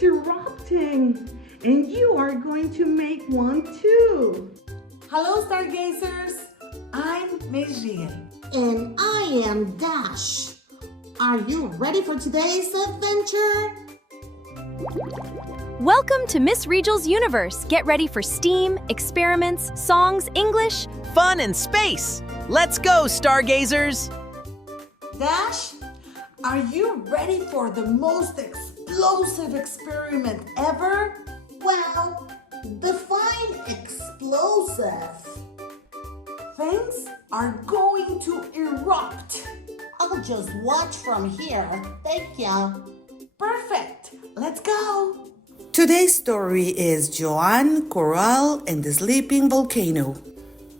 It's erupting, and you are going to make one too. Hello, stargazers. I'm Miss Rigel. And I am Dash. Are you ready for today's adventure? Welcome to Miss Rigel's universe. Get ready for STEAM, experiments, songs, English, fun and space. Let's go, stargazers! Dash, are you ready for the most explosive experiment ever? Well, define explosive. Things are going to erupt. I'll just watch from here. Thank you. Perfect. Let's go. Today's story is Johan, Coral, and the Sleeping Volcano.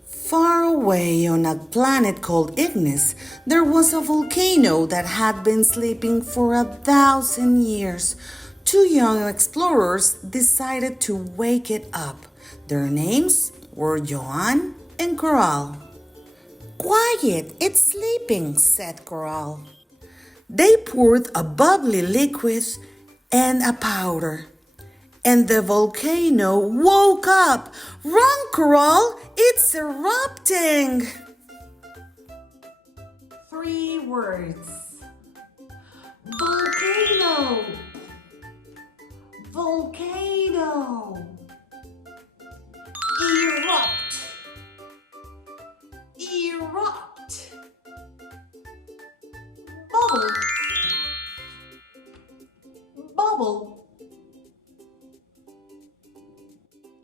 Far away on a planet called Ignis, there was a volcano that had been sleeping for 1,000 years. Two young explorers decided to wake it up. Their names were Johan and Coral. "Quiet, it's sleeping," said Coral. They poured a bubbly liquid and a powder, and the volcano woke up. "Run, Coral, it's erupting!" 3 words. Volcano. Volcano. Erupt. Erupt. Bubble. Bubble.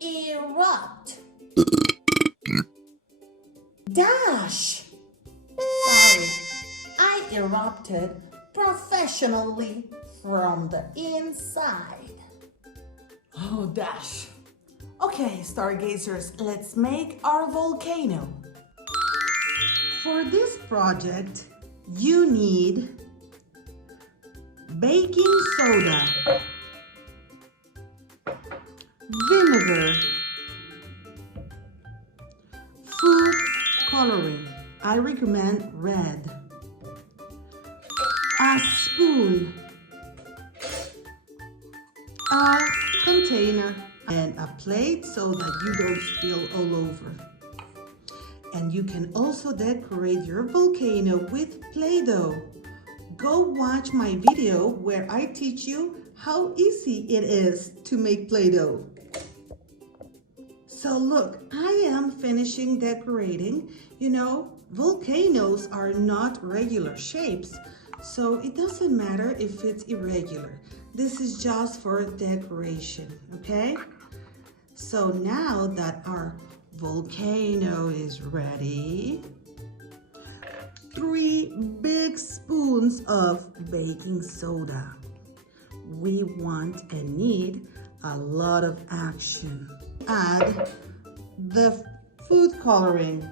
Erupt. Dash. Sorry, I erupted professionally from the inside. Oh, Dash. Okay, stargazers, let's make our volcano. For this project, you need baking soda, vinegar, food coloring. I recommend red, a spoon, a container, and a plate so that you don't spill all over. And you can also decorate your volcano with Play-Doh. Go watch my video where I teach you how easy it is to make Play-Doh. So look, I am finishing decorating. You know, volcanoes are not regular shapes, so it doesn't matter if it's irregular. This is just for decoration, okay? So now that our volcano is ready, 3 big spoons of baking soda. We want and need a lot of action. Add the food coloring.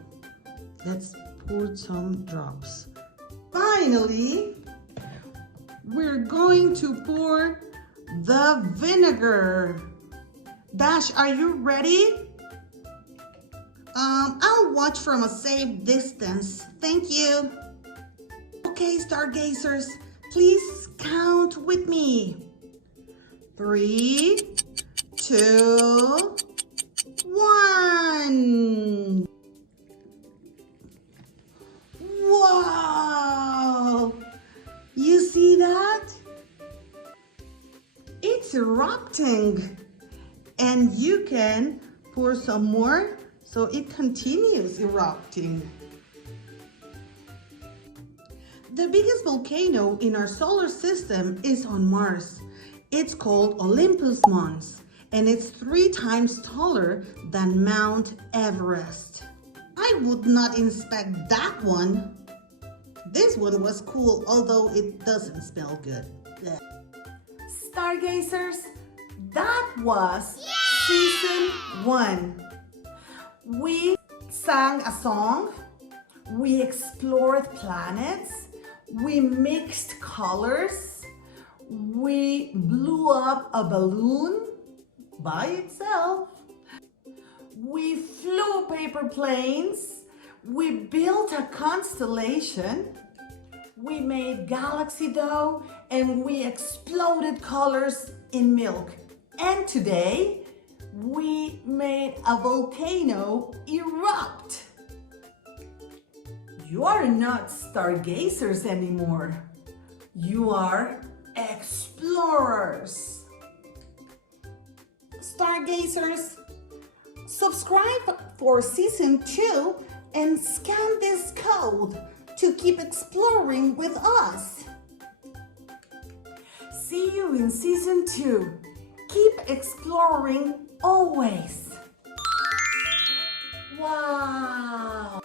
Let's pour some drops. Finally, we're going to pour the vinegar. Dash, are you ready? I'll watch from a safe distance. Thank you. Okay, stargazers, please count with me. 3, 2, 1. Wow! You see that? It's erupting. And you can pour some more so it continues erupting. The biggest volcano in our solar system is on Mars. It's called Olympus Mons, and it's 3 times taller than Mount Everest. I would not inspect that one. This one was cool, although it doesn't smell good. Blech. Stargazers, that was season 1. We sang a song, we explored planets, we mixed colors, we blew up a balloon by itself, we flew paper planes, we built a constellation, we made galaxy dough, and we exploded colors in milk. And today, we made a volcano erupt. You are not stargazers anymore. You are explorers. Stargazers, subscribe for season 2 and scan this code to keep exploring with us. See you in season 2. Keep exploring always. Wow!